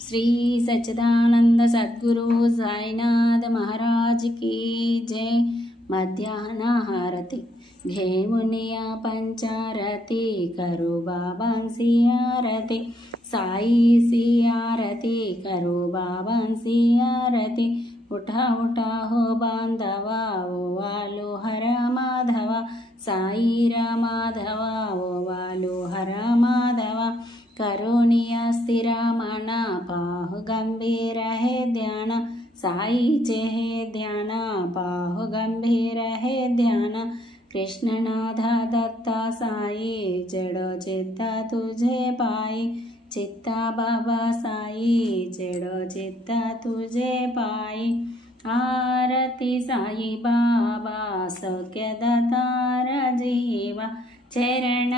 श्री सच्चिदानंद सद्गुरु साईनाथ महाराज की जय। मध्याह्न आरती घेमुनिया पंचारती करो बाबांसी आरती साई सी आरती करो बाबांसी आरती। उठा उठा हो बांधवा ओ वालो हर माधवा साई रामाधवा ओ वालो हर माधवा। करोनिया स्थिरा मना पाहु गंभीर है ध्यान साई चेहे ध्यान पाहु गंभीर है ध्यान। कृष्णनाथ दत्ता साई जड़ो चित्ता तुझे पाई चित्ता बाबा साई जड़ो चित्ता तुझे पाई। आरती साई बाबा सौख्य दातार जीवा चरण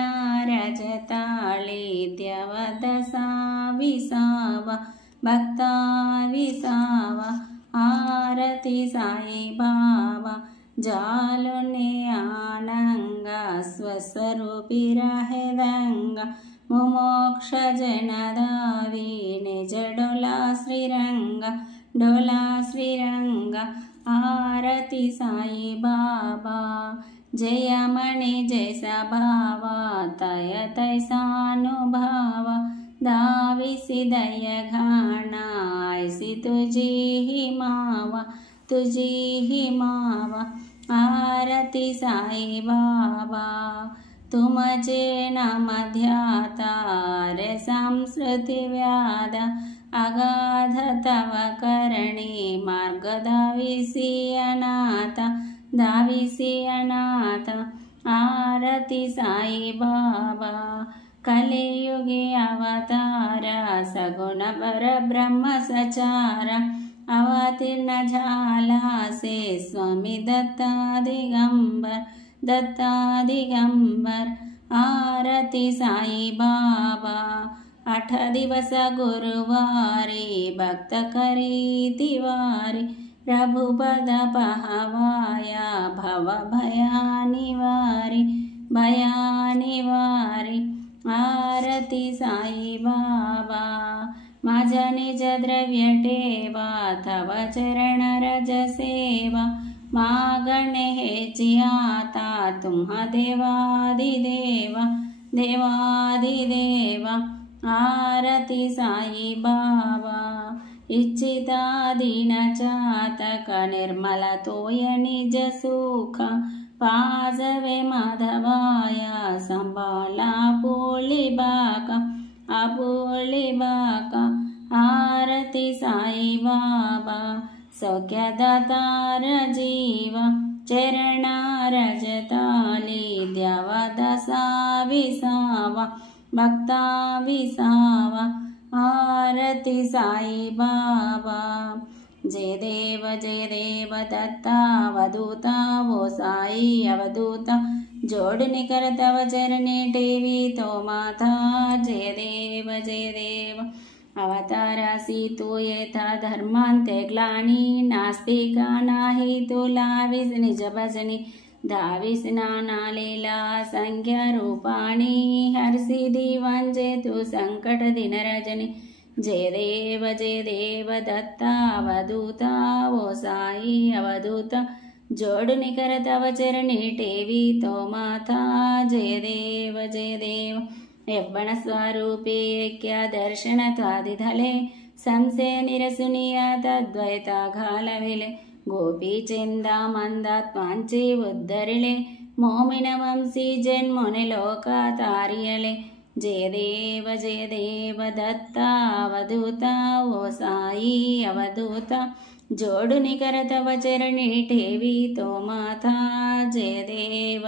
रजताळी द्यवदसा विसावा भक्ता विसावा। आरती साई बाबा जालुने आनंगा स्वस्वरूपी रहेदंगा मुमोक्ष जनदावीने जडोला श्रीरंगा डोला श्रीरंगा। आरती साई बाबा जयमणि जैसा भावा तय तैसानुभावा दाविसी दय घाना ऐसी तुझी ही मावा तुझी ही मावा। आरती साई बाबा तुमचे नाम ध्याता रे संस्कृती व्याध अगाध तव करणी मार्ग दाविसी अनाथा दाविसी अनाथ। आरती साई बाबा कलियुगे अवतार सगुण पर ब्रह्म सचार अवतीर्ण झाला से स्वामी दत्ता दिगंबर। आरती साई बाबा 8 दिवस गुरुवारी भक्त करी तिवारी प्रभुपद पहावाया भव भयानिवारी। आरती साई बाबा माझा निज द्रव्य ठेवा तव चरण रज सेवा मागणे हेची आता तुम्हा देवादिदेवा। आरती साई बाबा इच्छिता दीन चातक निर्मल तोय निज सुख पाजवे माधवाया संभाला आपोळी बाका। आरती साई बाबा सौख्यदातार जीवा चरण रजताली द्यावदसा विसावा भक्ता विसावा। आरती साई बाबा जय देव दत्ता अवधूता वो साई अवधूता जोडणी कर तव चरणी टेवी तो माथा। जय देव अवतारासी तू येथा धर्मांते ग्लानी नास्तिका नाही तुला निज भजनी धावीस नाना लीला संख्या रूपाणी हरसी दिवांजे तू संकट दिन रजनी। जय देव दत्ता अवधूता वो साई अवधूता जोडणी कर तव चरणी टेवी तो माथा। जय देव यव्वन स्वरूपी ऐक्य दर्शन त्वादिधले संशय निरसुनिया तद्वैता घालविले गोपी चिंदामंदात्मांचे उद्धरिले मोमिन वंशी जन्मुनि लोकातार्यले। जय देव दत्ता अवधूता वो साई अवधूता जोडुनि कर तव चरणी ठेवी तो माथा। जय देव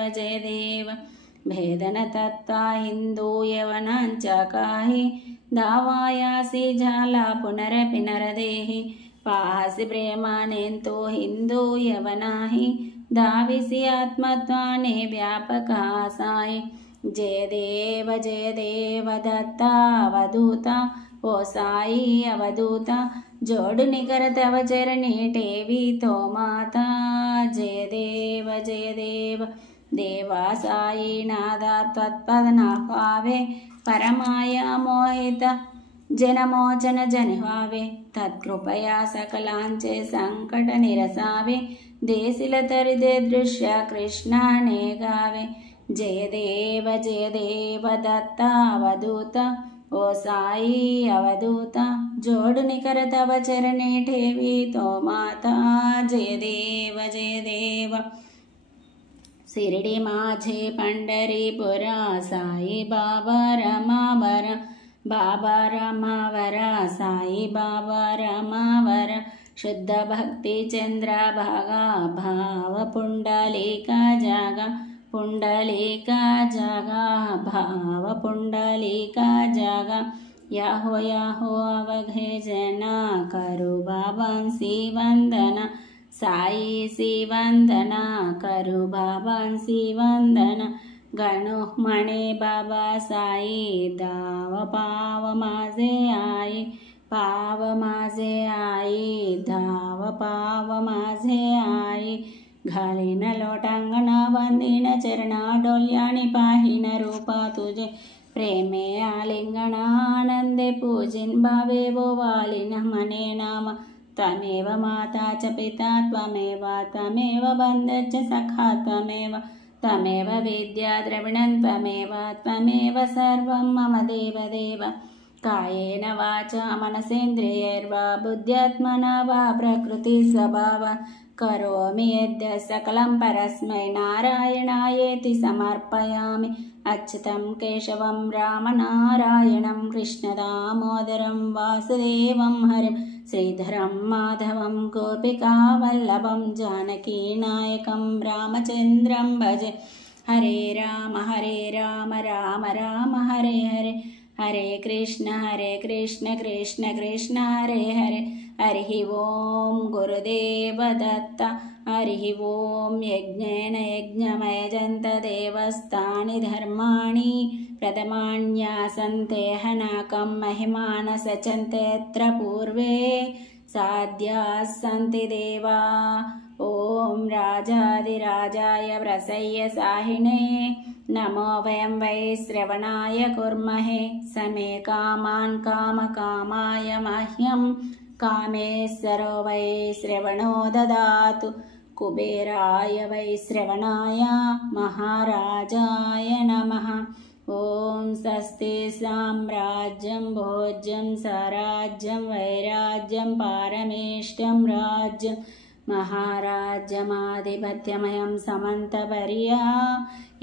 भेदन तत्ता हिंदू यवनांच्या काही दावायासी झाला पुनरपि नरदेही पाहसी प्रेमाने तो हिंदू यवनाही दाविसी आत्मत्वाने व्यापका साई। जय देव दत्ता अवधूता वो साई अवधूता जोडुनि कर तव चरणी टेवी तो माता। जय देव देवा साई नादा त्वत्पद नापावे परमाया मोहित जनमोचन जनिभावे तत्कृपया सकलांचे संकट निरसावे देसिलतरिदे दृश्य कृष्णाने गावे जय देव दत्ता अवधूत ओ साई अवधूत जोडुनि कर तव चरणे ठेवी तो माता जय देव शिरडी माझे पंढरीपुरा साई बाबा रमावर बाबा रमावर साई बाबा रमावर शुद्ध भक्ति चंद्र भागा भाव पुंडलिका जागा पुंडलिका जागा भाव पुंडलिका जागा याहो याहो अवघे जना करू बाबांसी वंदना साई सी वंदना करू बाबांसी वंदना गणो म्हणे बाबा साई दाव पाव माझे आई पाव माझे आई धाव पाव माझे आई घालीन लोटांगणा वंदीन चरणा डोल्यानी पाहीन रूपा तुझे प्रेमे आलिंगणा आनंदे पूजिन भावे वो वालिन मने नाम त्वमेव माता च पिता त्वमेव बन्धु च सखा त्वमेव विद्या द्रविणं त्वमेव सर्वं मम देव कायेन वाचा मनसेन्द्रियैर्वा बुद्ध्यात्मना वा प्रकृति स्वभाव करोमि यद्य सकलं परस्मै नारायणायेति समर्पयामि अच्युतं केशवं रामनारायणं कृष्णदामोदरं वासुदेवं हरिं श्रीधरं माधवं गोपिकावल्लभं जानकीनायकं रामचन्द्रं भजे हरे राम राम राम हरे हरे हरे कृष्ण कृष्ण कृष्ण हरे हरे हरि ओम गुरुदेव दत्त हरि ओम यज्ञेन यज्ञमयजन्त देवस्तानि धर्माणि प्रथमान्यासन्ते हनाकं महिमान सचन्तेऽत्र पूर्वे साध्याः सन्ति देवा ओम राजाधिराजाय प्रसय्य साहिने नमो वयं वै श्रवणाय कुर्महे समे कामान् कामकामाय मह्यं कामेश्वरो वै श्रवणो ददातु कुबेराय वै श्रवणाय महाराजाय नमः ओम स्वस्ति साम्राज्यं भोज्यं स्वराज्यं वैराज्यं पारमेष्टं राज्यं महाराज्यमाधिपत्यमयं समन्तपर्या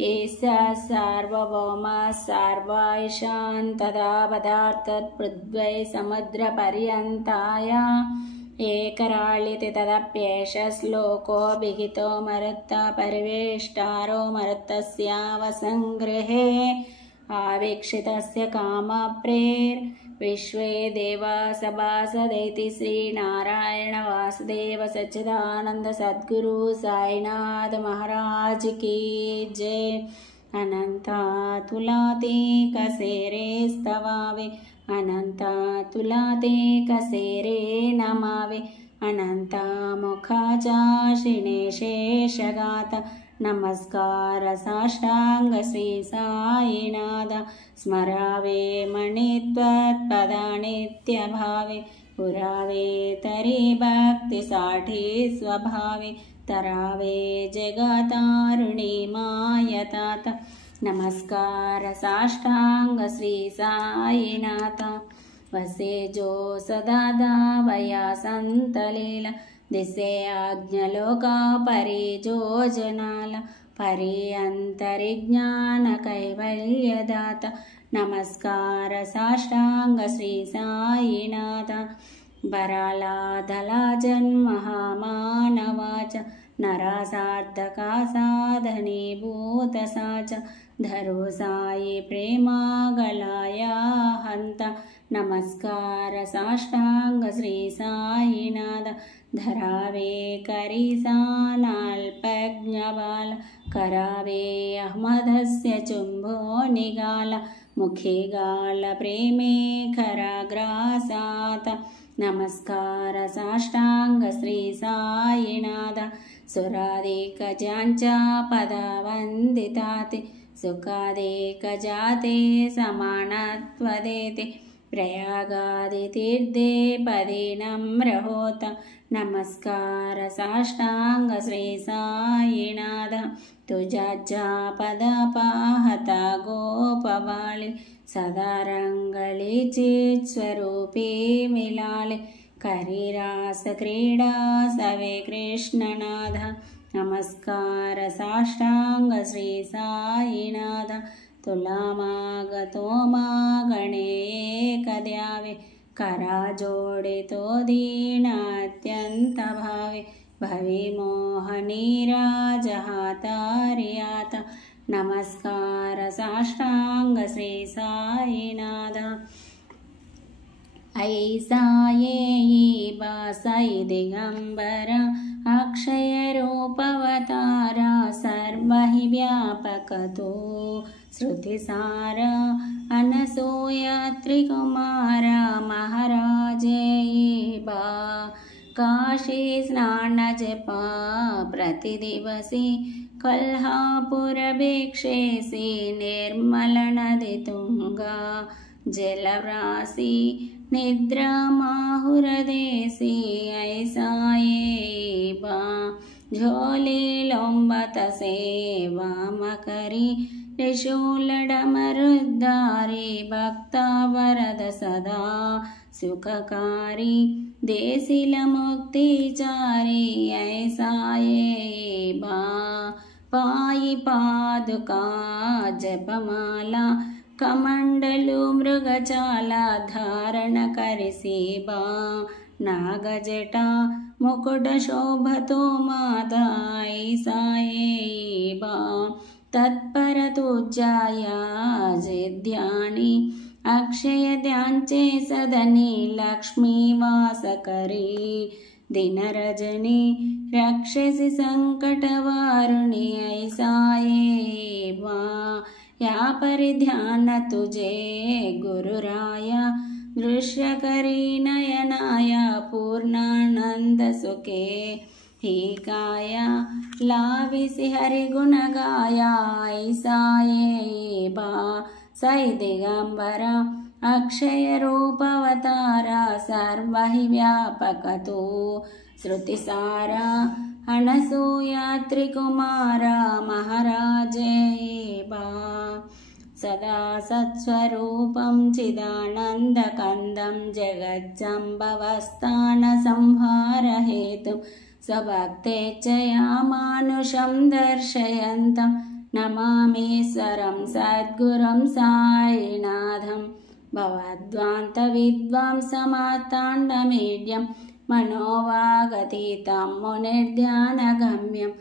एषा सार्वभौम सर्वैषां तदा पदार्थपृथ्वी समुद्रपर्यन्ताया एकराळिति तदप्येष श्लोको विहितो मरुत्ता परिवेष्टारो मरुत्तस्यावसङ्गृहे आवीक्षितस्य कामप्रेर्विश्वे देवा सभासदेति श्रीनारायण वासुदेव सच्चिदानंद सद्गुरु साईनाथ महाराज की जय अनंता तुलाते कसेरे स्तवावे अनंता तुलाते कसेरे नमावे अनंता मुखाचा शेषगाता नमस्कार साष्टांग श्री साईनाथ स्मरावे मणित्वत्पदानित्यभावे पुरावे तरी भक्तिसाठी स्वभावे तरावे जगतारुणी मायतात नमस्कार साष्टांग श्री साईनाथ वसे जो सदा दावया संतलीला दिसे आज्ञलोका परिजोजनाल परिअंतरिज्ञान कैवल्यदाता नमस्कार साष्टांग श्री साईनाथ बरालाधला जन्महामानवाच नरासार्थका साधनीभूतसाच धरो साई प्रेमागलाया हंता नमस्कार साष्टांग श्री साईनाथ धरावे करीसानाल्पज्ञबाल करावे अहमदस्य चुंभो निगाल मुखे गाल प्रेमे खराग्रासात नमस्कार साष्टांग श्री साईनाथ सुरादेकजांचा पदवंदिताते सुखादेकजाते समानत्वदेते प्रयागादितीर्थे पदे नम्रहोत नमस्कार साष्टांग श्री साईनाथ तुझ्या पदपाहता गोपबाळे सदा रंगळीची स्वरूपी मिळाले करीरास क्रीडा सवे कृष्णनाथ नमस्कार साष्टांग श्री साईनाथ तुला मागतो मागणे एक द्यावे करा जोडितो दीन अत्यंत भावे भवी मोहनी राजहातारियात नमस्कार साष्टांग श्री साईनाथ ऐसा येई बासाई दिगंबर अक्षय रूपवतारा सर्वहि व्यापक तो श्रुतिसार अनसूय त्रिकुमार महाराजे बा काशी स्नान जपा प्रतिदिवसी कल्हापुर भिक्षेसी निर्मल नदी तुंगा जलराशि निद्रा माहुरदेसी ऐसा ये बा झोली लोंबत सेवा मकरी त्रिशूलडमरुद्धारी भक्ता वरद सदा सुखकारी देसिल मुक्तिचारी ऐसा ये बा पायि पादुका जपमाला कमंडलु मृगचाला धारण करिसी बा नागजटा मुकुट शोभतो माता ऐसा ये बा तत्पर तुझ्या जिद्यानी अक्षय ध्यांचे सदनी लक्ष्मी वास करी दिन रजनी रक्षसी संकट वारुणी ऐसा ये बा या परिध्यान तुझे गुरुराया दृश्य करी नयनाया पूर्णानंद सुखे ही काया लाविसी हरि गुण गाया ऐसा ये बा साई दिगंबर अक्षय रूपवतारा सर्वहि व्यापक तो श्रुतिसारा अनसूया त्रिकुमार महाराजे बा सदा सत्स्वरूपं चिदानन्दकन्दं जगज्जम्बवस्थान संहारहेतुं स्वभक्तेच्छया मानुषं दर्शयन्तं नमामीश्वरं सद्गुरुं साईनाथं भवद्वान्तविद्वांसमार्ताण्डमीड्यं मनोवागतीतं मुनिर्ध्यानगम्यं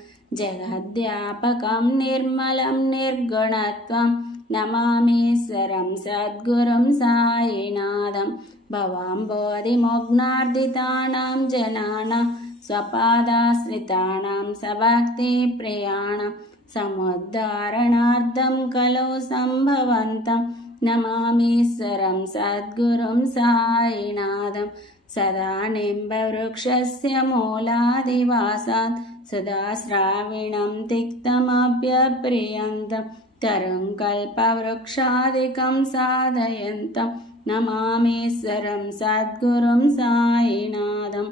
जगद्व्यापकं निर्मलं निर्गुणत्वं नमामीश्वरं सद्गुरुं साईनाथं भवाम्बोधिमुग्नार्दितानां जनानां स्वपादाश्रितानां सभक्तिप्रियाणां समुद्धारणार्थं खलु सम्भवन्तं नमामीश्वरं सद्गुरुं साईनाथं सदा निम्बवृक्षस्य मूलादिवासात् सदा श्राविणं तिक्तमभ्यप्रियन्तं तरुङ्कल्पवृक्षादिकं साधयन्तं नमामीश्वरं सद्गुरुं साईनाथं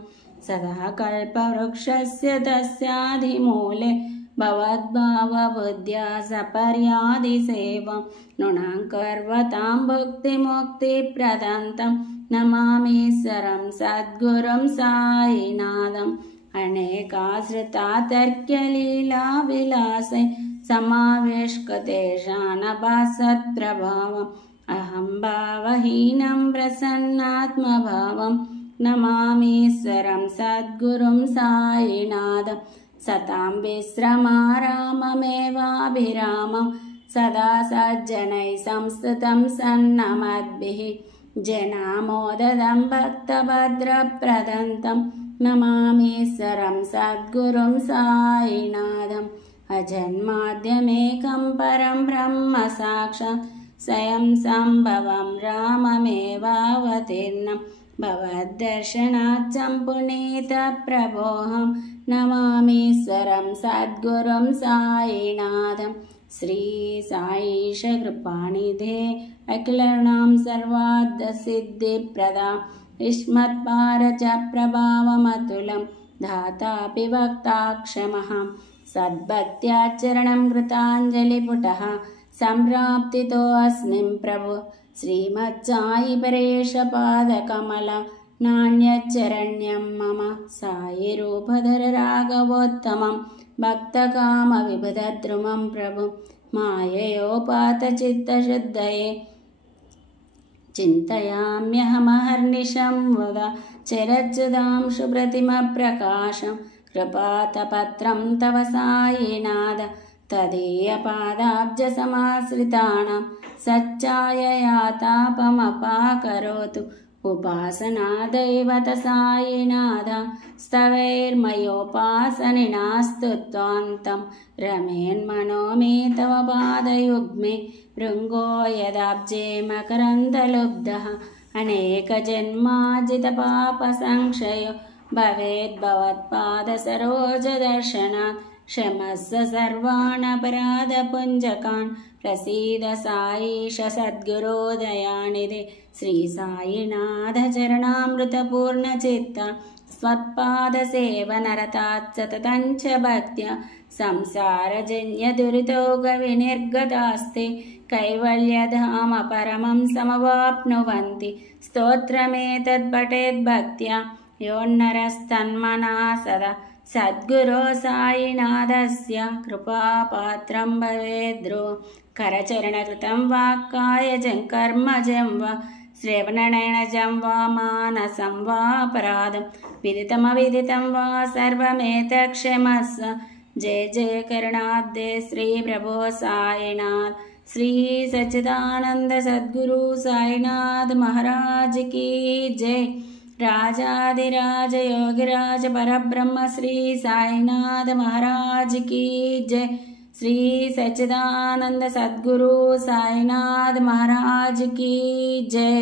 सदा कल्पवृक्षस्य तस्याधिमूले भवद्भावबुद्ध्या सपर्यादिसेवं नृणां कर्वतां भुक्तिमुक्तिप्रदन्तं नमामीश्वरं सद्गुरुं साईनाथम् अनेकाश्रिता तर्क्यलीलाविलासे समावेशकतेषानभासत्प्रभावम् अहं भावहीनं प्रसन्नात्मभावं नमामीश्वरं सद्गुरुं साईनाथं सतां विश्रमाराममेवाभिरामं सदा सज्जनैः संस्तुतं सन्नमद्भिः जनामोददं भक्तभद्रप्रदन्तं नमामीश्वरं सद्गुरुं साईनाथम् अजन्माद्यमेकं परं ब्रह्म साक्षात् स्वयं सम्भवं राममेवावतीर्णं भवद्दर्शनाच्चं पुनीतप्रभोऽहं नमामीश्वरं सद्गुरुं साईनाथं श्री साईश कृपानिधे अखिलानां सर्वार्थसिद्धिप्रदा युष्मत्पारच प्रभावमतुलं धातापि वक्ताक्षमः सद्भक्त्याचरणं कृताञ्जलिपुटः सम्प्राप्तितोऽस्मिन् प्रभु श्रीमत्साई परेशपादकमल नान्यच्चरण्यं मम साई रूपधर राघवोत्तमं भक्तकामविबुधद्रुमं प्रभु माययोपातचित्तशुद्धये चिन्तयाम्यहमहर्निशं वद चिरच्युतांशु प्रतिमप्रकाशं कृपातपत्रं तव साईनाथ तदीयपादाब्जसमाश्रितानां सच्चाययातापमपाकरोतु उपासना दैवत साईनाथ स्तवैर्मयोपासनिनास्तु त्वान्तं रमेन्मनो मे तव पादयुग्मे भृङ्गो यदाब्जे मकरन्दलुब्धः अनेकजन्मार्जितपापसंक्षयो भवेद्भवत्पादसरोजदर्शनात् क्षमस्व सर्वान् अपराधपुञ्जकान् प्रसीद साईश सद्गुरो दयानिधे श्री साईनाथ चरणामृतपूर्णचित्त स्वत्पादसेवनरतात् सततं च भक्त्या संसारजन्यदुरितोगविनिर्गतास्ते कैवल्यधाम परमं समवाप्नुवन्ति स्तोत्रमेतत्पठेद्भक्त्या योन्नरस्तन्मना सदा सद्गुरो साईनाथस्य कृपापात्रं भवेद्रो करचरणकृतं वाक्कायजं कर्मजं वा श्रवणनयनजं वा मानसं वा अपराधं विदितमविदितं वा सर्वमेतत्क्षमस्व जय जय करुणाब्धे श्री प्रभो साईनाथ श्री सच्चिदानंद सद्गुरु साईनाथ महाराज की जय। राजाधिराज योगिराज परब्रह्म श्री साईनाथ महाराज की जय। श्री सच्चिदानंद सद्गुरु साईनाथ महाराज की जय।